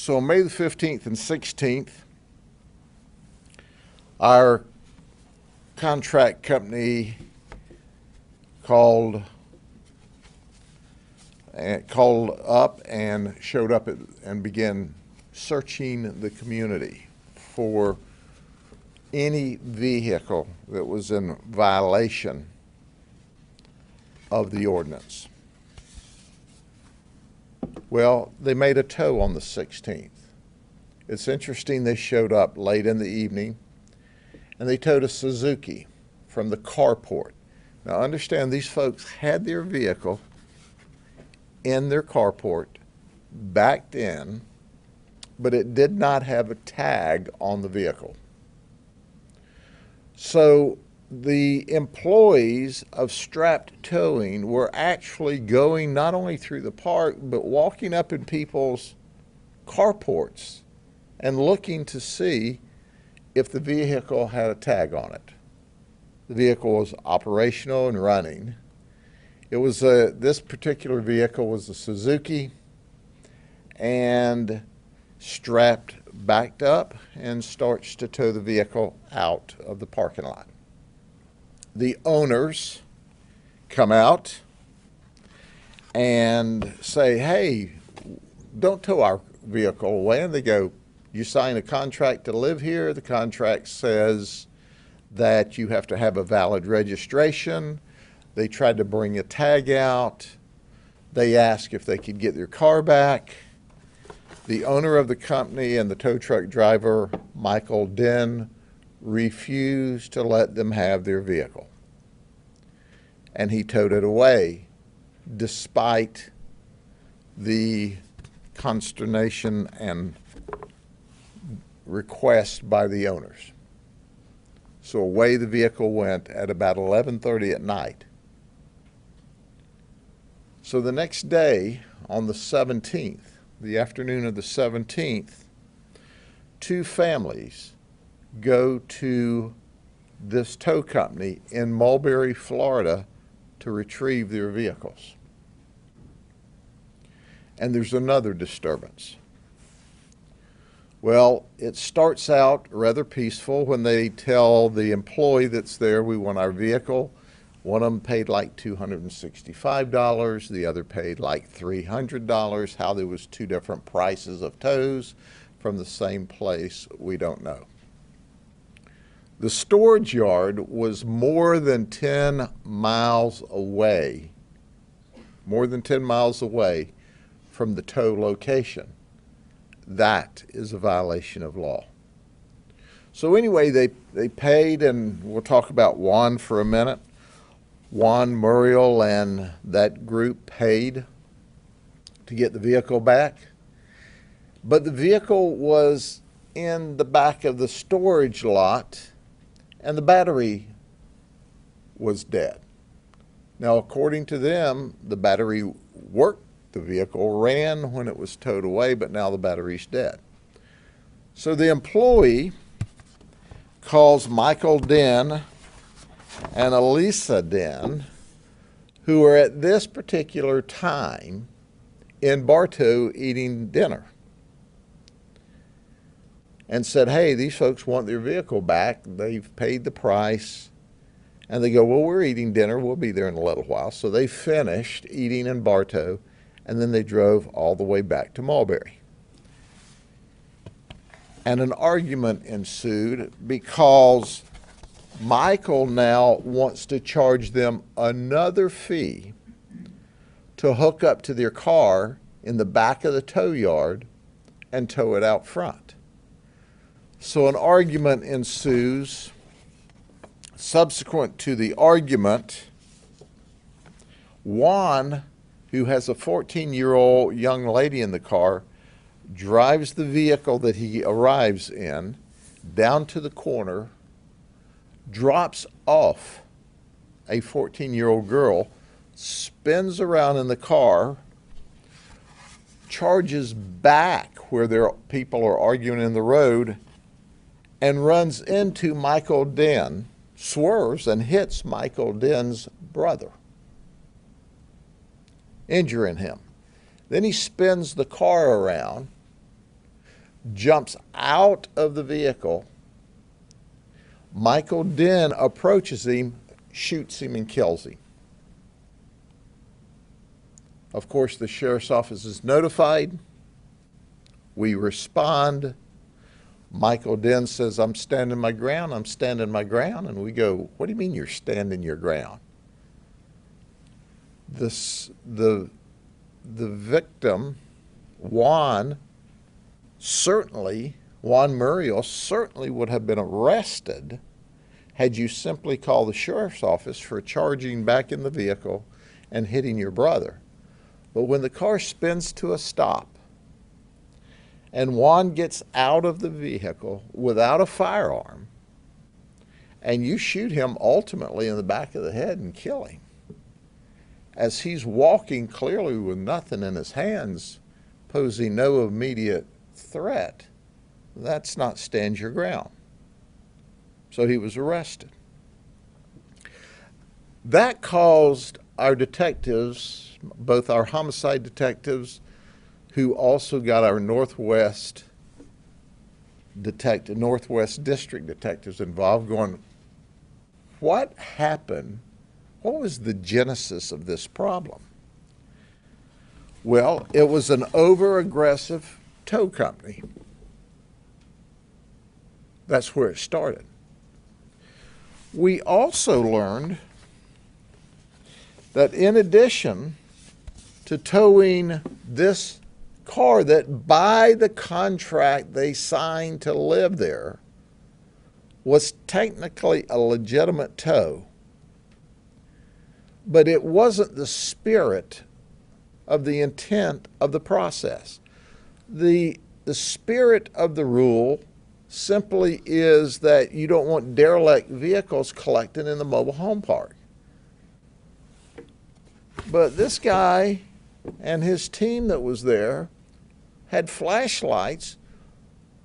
So on May the 15th and 16th, our contract company called up and showed up and began searching the community for any vehicle that was in violation of the ordinance. Well, they made a tow on the 16th. It's interesting, they showed up late in the evening and they towed a Suzuki from the carport. Now understand, these folks had their vehicle in their carport, backed in, but it did not have a tag on the vehicle. So the employees of Strapped Towing were actually going not only through the park, but walking up in people's carports and looking to see if the vehicle had a tag on it. The vehicle was operational and running. It was this particular vehicle was a Suzuki, and Strapped backed up and starts to tow the vehicle out of the parking lot. The owners come out and say, "Hey, don't tow our vehicle away." And they go, "You sign a contract to live here. The contract says that you have to have a valid registration." They tried to bring a tag out. They asked if they could get their car back. The owner of the company and the tow truck driver, Michael Den, refused to let them have their vehicle. And he towed it away despite the consternation and request by the owners. So away the vehicle went at about 11:30 at night. So the next day, on the 17th, the afternoon of the 17th, two families go to this tow company in Mulberry, Florida, to retrieve their vehicles. And there's another disturbance. Well, it starts out rather peaceful when they tell the employee that's there, "We want our vehicle." One of them paid like $265. The other paid like $300. How there was two different prices of tows from the same place, we don't know. The storage yard was more than 10 miles away, from the tow location. That is a violation of law. So anyway, they paid, and we'll talk about Juan for a minute. Juan Muriel and that group paid to get the vehicle back. But the vehicle was in the back of the storage lot, and the battery was dead. Now, according to them, the battery worked, the vehicle ran when it was towed away, but now the battery's dead. So the employee calls Michael Den and Elisa Den, who are at this particular time in Bartow eating dinner, and said, "Hey, these folks want their vehicle back. They've paid the price." And they go, "Well, we're eating dinner. We'll be there in a little while." So they finished eating in Bartow, and then they drove all the way back to Mulberry. And an argument ensued because Michael now wants to charge them another fee to hook up to their car in the back of the tow yard and tow it out front. So an argument ensues. Subsequent to the argument, Juan, who has a 14-year-old young lady in the car, drives the vehicle that he arrives in down to the corner, drops off a 14-year-old girl, spins around in the car, charges back where people are arguing in the road, and runs into Michael Den, swerves and hits Michael Den's brother, injuring him. Then he spins the car around jumps out of the vehicle. Michael Den approaches him, shoots him, and kills him. Of course, the sheriff's office is notified. We respond. Michael Den says, "I'm standing my ground, I'm standing my ground." And we go, "What do you mean you're standing your ground?" The victim, Juan Muriel certainly would have been arrested had you simply called the sheriff's office for charging back in the vehicle and hitting your brother. But when the car spins to a stop and Juan gets out of the vehicle without a firearm, and you shoot him ultimately in the back of the head and kill him, as he's walking clearly with nothing in his hands, posing no immediate threat, that's not stand your ground. So he was arrested. That caused our detectives, both our homicide detectives, who also got our Northwest District detectives involved, going, what happened? What was the genesis of this problem? Well, it was an over-aggressive tow company. That's where it started. We also learned that in addition to towing this car that by the contract they signed to live there was technically a legitimate tow, but it wasn't the spirit of the intent of the process. The spirit of the rule simply is that you don't want derelict vehicles collected in the mobile home park. But this guy and his team that was there had flashlights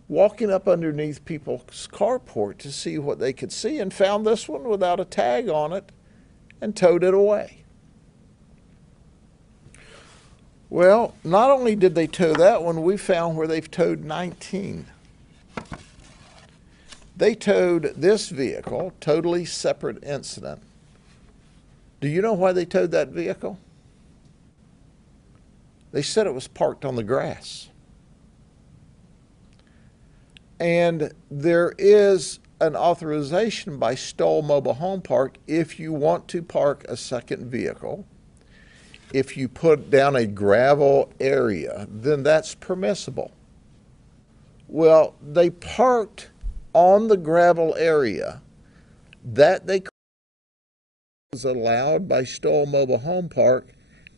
walking up underneath people's carport to see what they could see, and found this one without a tag on it and towed it away. Well, not only did they tow that one, we found where they've towed 19. They towed this vehicle, totally separate incident. Do you know why they towed that vehicle? They said it was parked on the grass. And there is an authorization by Stoll Mobile Home Park if you want to park a second vehicle. If you put down a gravel area, then that's permissible. Well, they parked on the gravel area that they was allowed by Stoll Mobile Home Park,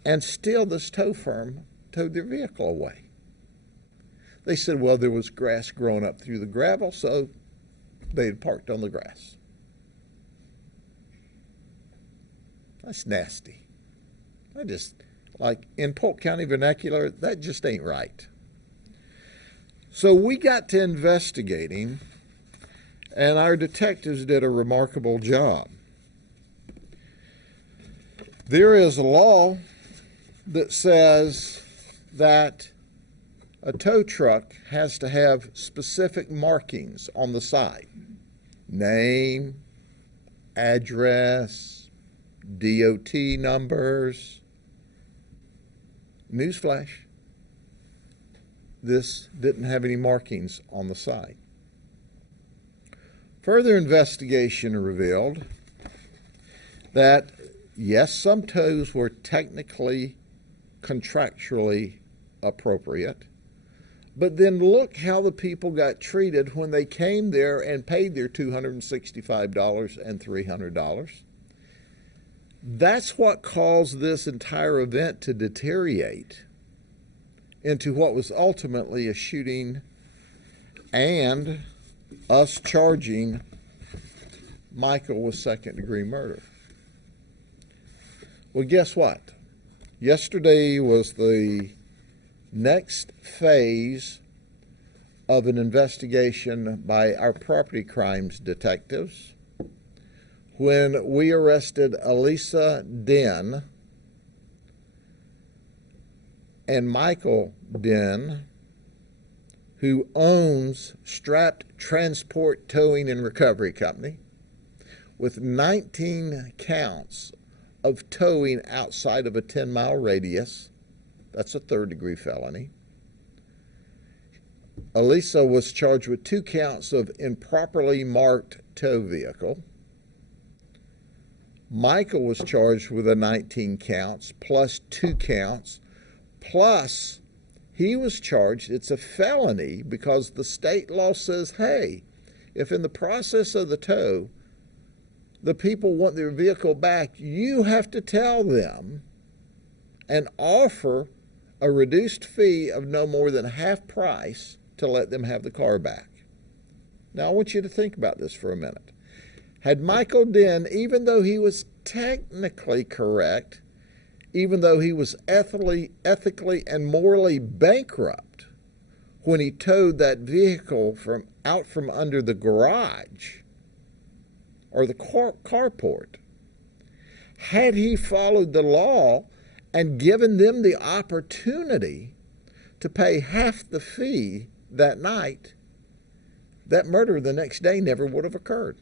and still this tow firm towed their vehicle away. They said, well, there was grass growing up through the gravel, so they had parked on the grass. That's nasty. Like in Polk County vernacular, that just ain't right. So we got to investigating, and our detectives did a remarkable job. There is a law that says that a tow truck has to have specific markings on the side. Name, address, DOT numbers. Newsflash, this didn't have any markings on the side. Further investigation revealed that, yes, some tows were technically, contractually appropriate, but then look how the people got treated when they came there and paid their $265 and $300. That's what caused this entire event to deteriorate into what was ultimately a shooting and us charging Michael with second-degree murder. Well, guess what? Yesterday was the next phase of an investigation by our property crimes detectives when we arrested Elisa Den and Michael Den who owns Strapped Transport Towing and Recovery Company, with 19 counts of towing outside of a 10-mile radius. That's a third-degree felony. Elisa was charged with 2 counts of improperly marked tow vehicle. Michael was charged with 19 counts plus 2 counts, plus he was charged, it's a felony because the state law says, hey, if in the process of the tow, the people want their vehicle back, you have to tell them and offer a reduced fee of no more than half price to let them have the car back. Now, I want you to think about this for a minute. Had Michael Den, even though he was technically correct, even though he was ethically and morally bankrupt when he towed that vehicle out from under the garage or the carport, had he followed the law and given them the opportunity to pay half the fee that night, that murder the next day never would have occurred.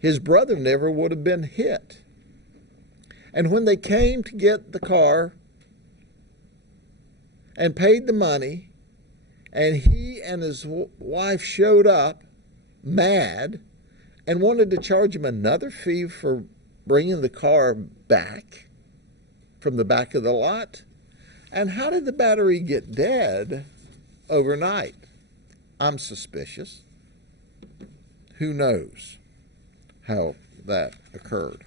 His brother never would have been hit. And when they came to get the car and paid the money, and he and his wife showed up mad and wanted to charge him another fee for bringing the car back from the back of the lot. And how did the battery get dead overnight? I'm suspicious. Who knows how that occurred?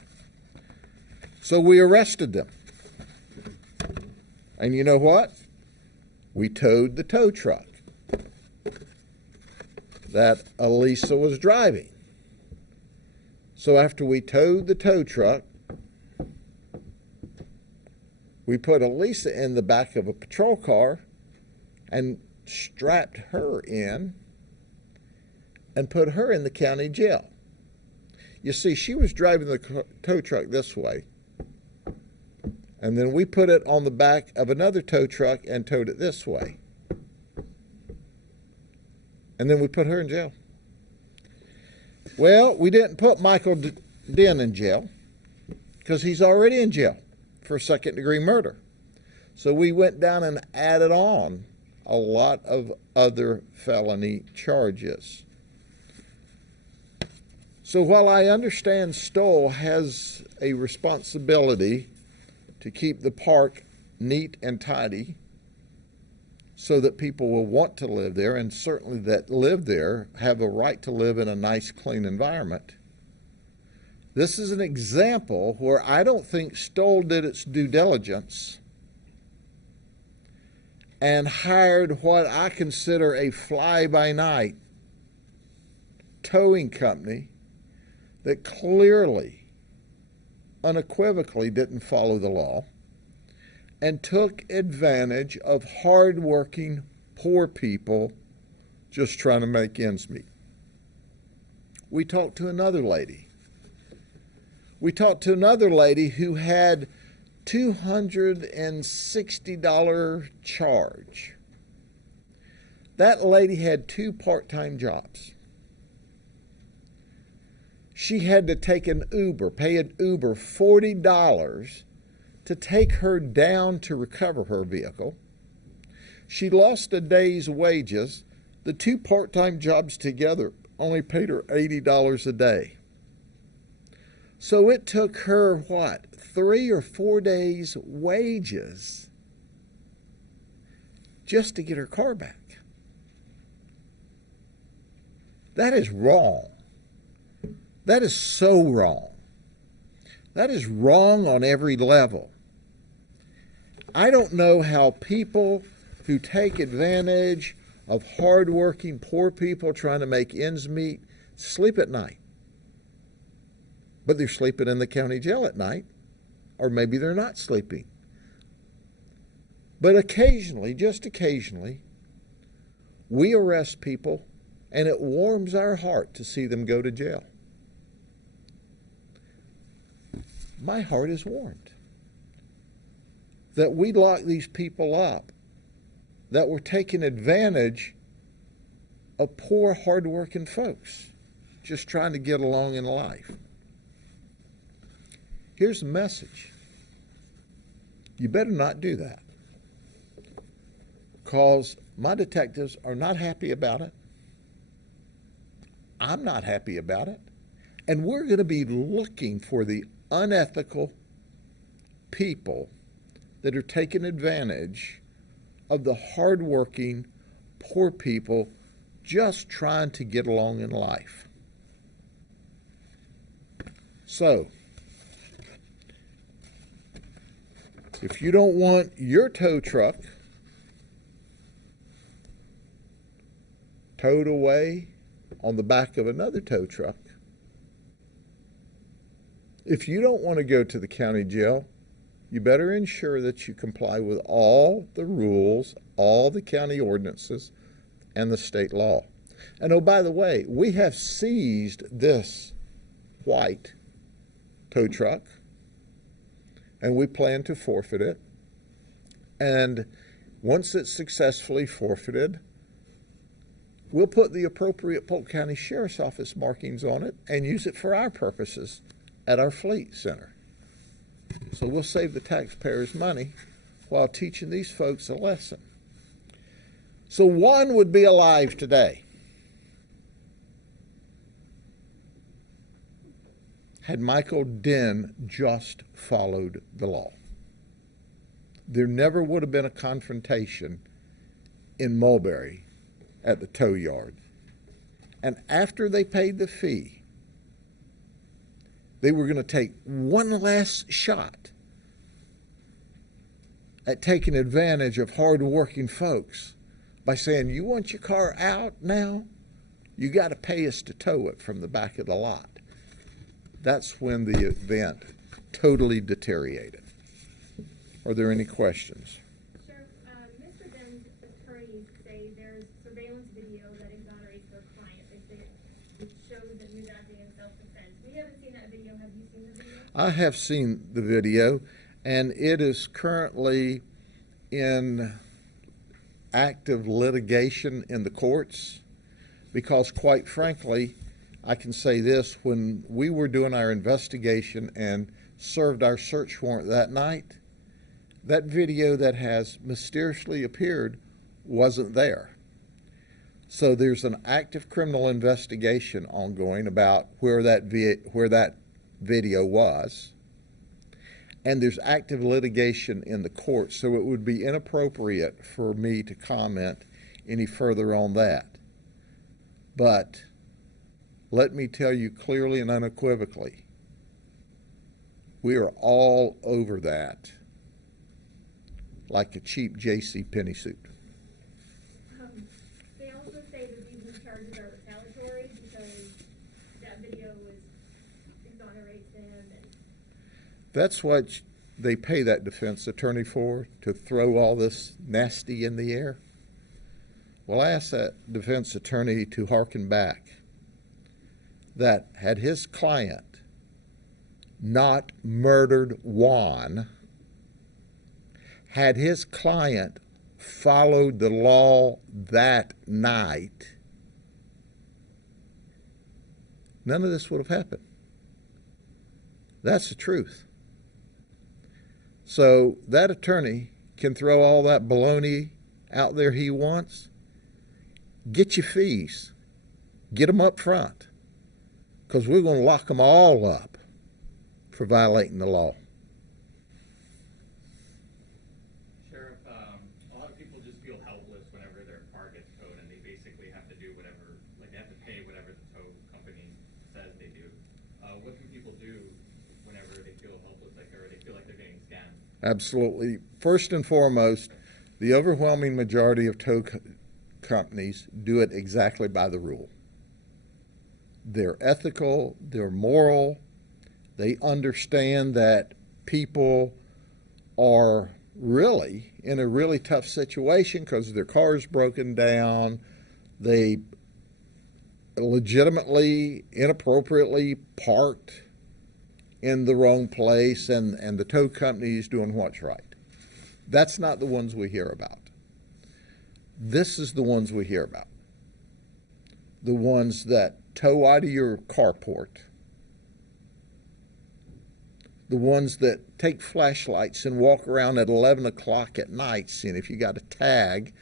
So we arrested them. And you know what? We towed the tow truck that Elisa was driving. So after we towed the tow truck, we put Elisa in the back of a patrol car and strapped her in and put her in the county jail. You see, she was driving the tow truck this way, and then we put it on the back of another tow truck and towed it this way. And then we put her in jail. Well, we didn't put Michael Den in jail because he's already in jail for second-degree murder. So we went down and added on a lot of other felony charges. So while I understand Stoll has a responsibility to keep the park neat and tidy so that people will want to live there, and certainly that live there have a right to live in a nice, clean environment, this is an example where I don't think Stoll did its due diligence and hired what I consider a fly-by-night towing company that clearly, unequivocally didn't follow the law and took advantage of hard-working, poor people just trying to make ends meet. We talked to another lady. We talked to another lady who had $260 charge. That lady had 2 part-time jobs. She had to take an Uber, pay an Uber $40 to take her down to recover her vehicle. She lost a day's wages. The 2 part-time jobs together only paid her $80 a day. So it took her, 3 or 4 days' wages just to get her car back. That is wrong. That is so wrong. That is wrong on every level. I don't know how people who take advantage of hardworking, poor people trying to make ends meet sleep at night. But they're sleeping in the county jail at night, or maybe they're not sleeping. But occasionally, just occasionally, we arrest people, and it warms our heart to see them go to jail. My heart is warmed that we lock these people up, that we're taking advantage of poor, hard-working folks just trying to get along in life. Here's the message. You better not do that, because my detectives are not happy about it. I'm not happy about it. And we're going to be looking for the unethical people that are taking advantage of the hardworking, poor people just trying to get along in life. So, if you don't want your tow truck towed away on the back of another tow truck, if you don't want to go to the county jail, you better ensure that you comply with all the rules, all the county ordinances, and the state law. And oh, by the way, we have seized this white tow truck, and we plan to forfeit it. And once it's successfully forfeited, we'll put the appropriate Polk County Sheriff's Office markings on it and use it for our purposes at our fleet center. So we'll save the taxpayers money while teaching these folks a lesson. So Juan would be alive today had Michael Den just followed the law. There never would have been a confrontation in Mulberry at the tow yard. And after they paid the fee, they were going to take one last shot at taking advantage of hard-working folks by saying, you want your car out now? You got to pay us to tow it from the back of the lot. That's when the event totally deteriorated. Are there any questions? Sheriff, Mr. Den's attorneys say there's surveillance video that exonerates their client. They say it shows that he was acting in self-defense. We haven't seen that video. Have you seen the video? I have seen the video, and it is currently in active litigation in the courts because, quite frankly, I can say this, when we were doing our investigation and served our search warrant that night, that video that has mysteriously appeared wasn't there. So there's an active criminal investigation ongoing about where that video was, and there's active litigation in the court, so it would be inappropriate for me to comment any further on that. But let me tell you clearly and unequivocally, we are all over that like a cheap J.C. Penney suit. They also say that these new charges are retaliatory because that video exonerates him. That's what they pay that defense attorney for, to throw all this nasty in the air. Well, I asked that defense attorney to hearken back that had his client not murdered Juan, had his client followed the law that night, none of this would have happened. That's the truth. So that attorney can throw all that baloney out there he wants. Get your fees. Get them up front, because we're going to lock them all up for violating the law. Sheriff, a lot of people just feel helpless whenever their car gets towed, and they basically have to do whatever, like they have to pay whatever the tow company says they do. What can people do whenever they feel helpless, or they feel like they're getting scammed? Absolutely. First and foremost, the overwhelming majority of tow companies do it exactly by the rule. They're ethical, they're moral, they understand that people are really in a really tough situation because their car's broken down, they legitimately, inappropriately parked in the wrong place, and the tow company is doing what's right. That's not the ones we hear about. This is the ones we hear about. the ones that tow out of your carport, the ones that take flashlights and walk around at 11 o'clock at night seeing if you got a tag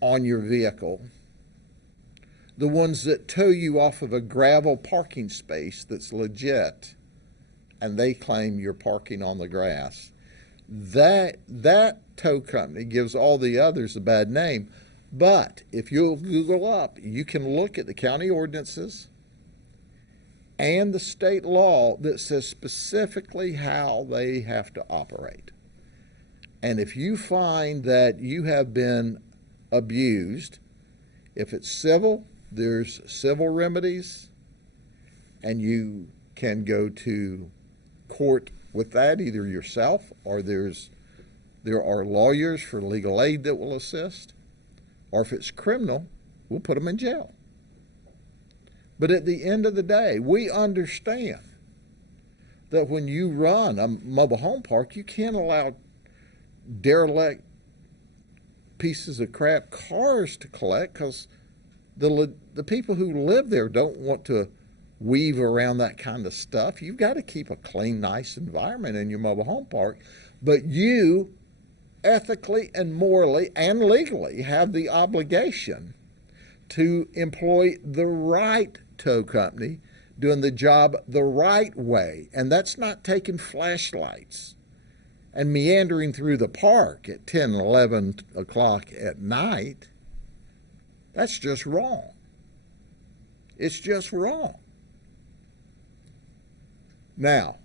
on your vehicle, the ones that tow you off of a gravel parking space that's legit and they claim you're parking on the grass, that tow company gives all the others a bad name. But if you'll Google up, you can look at the county ordinances and the state law that says specifically how they have to operate. And if you find that you have been abused, if it's civil, there's civil remedies, and you can go to court with that, either yourself or there are lawyers for legal aid that will assist, or if it's criminal, we'll put them in jail. But at the end of the day, we understand that when you run a mobile home park, you can't allow derelict pieces of crap cars to collect, because the people who live there don't want to weave around that kind of stuff. You've got to keep a clean, nice environment in your mobile home park, but you ethically and morally and legally have the obligation to employ the right tow company doing the job the right way. And that's not taking flashlights and meandering through the park at 10, 11 o'clock at night. That's just wrong. It's just wrong. Now,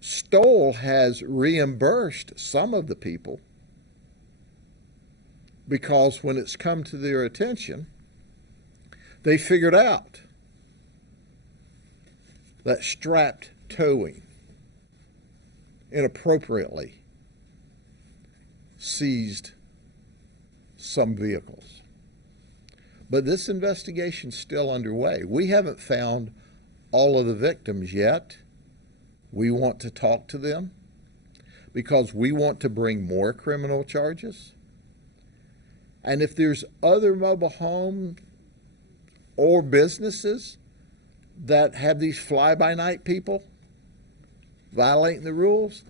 Stoll has reimbursed some of the people because when it's come to their attention, they figured out that strapped towing inappropriately seized some vehicles. But this investigation's still underway. We haven't found all of the victims yet. We want to talk to them because we want to bring more criminal charges. And if there's other mobile homes or businesses that have these fly-by-night people violating the rules,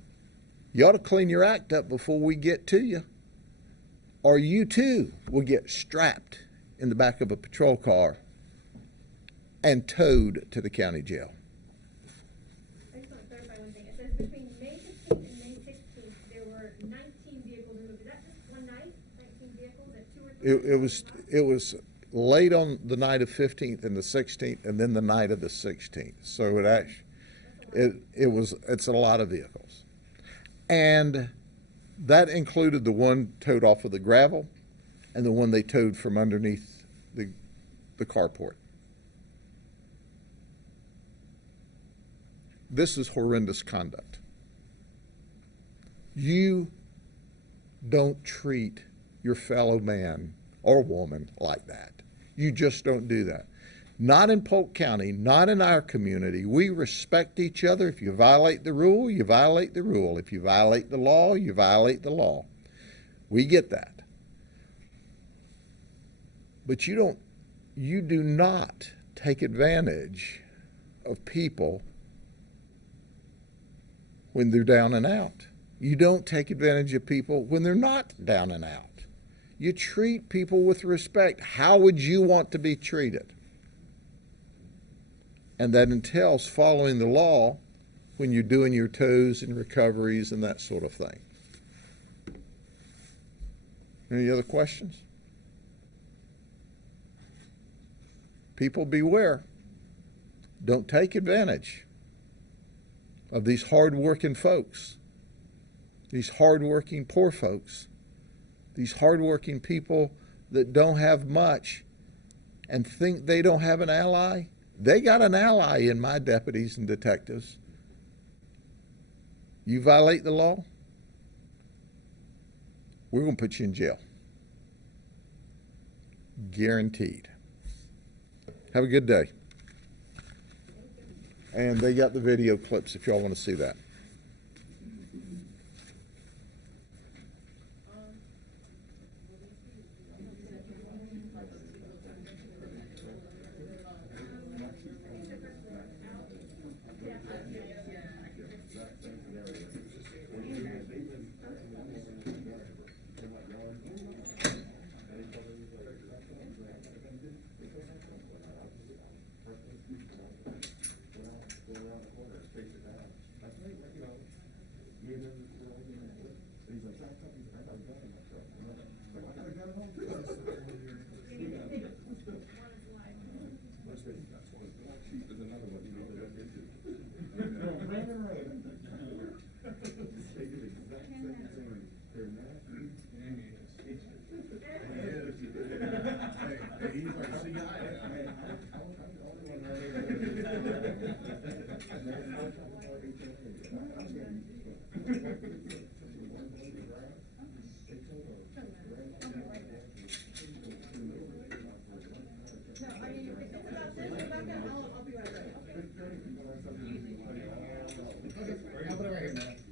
you ought to clean your act up before we get to you, or you too will get strapped in the back of a patrol car and towed to the county jail. I just want to clarify one thing. It says between May 15th and May 16th, there were 19 vehicles removed. Is that just one night? 19 vehicles at 2 or 3? It was late on the night of 15th and the 16th, and then the night of the 16th. So it's a lot of vehicles, and that included the one towed off of the gravel, and the one they towed from underneath the carport. This is horrendous conduct. You don't treat your fellow man or woman like that. You just don't do that. Not in Polk County, not in our community. We respect each other. If you violate the rule, you violate the rule. If you violate the law, you violate the law. We get that. But you do not take advantage of people when they're down and out. You don't take advantage of people when they're not down and out. You treat people with respect. How would you want to be treated? And that entails following the law when you're doing your tows and recoveries and that sort of thing. Any other questions? People, beware. Don't take advantage of these hard-working folks, these hard-working poor folks, these hard-working people that don't have much and think they don't have an ally. They got an ally in my deputies and detectives. You violate the law, we're going to put you in jail. Guaranteed. Have a good day. And they got the video clips if y'all want to see that. the guy. No, I mean, if it's about this, Rebecca, I'll be right back. Okay, I'll put it right here, man.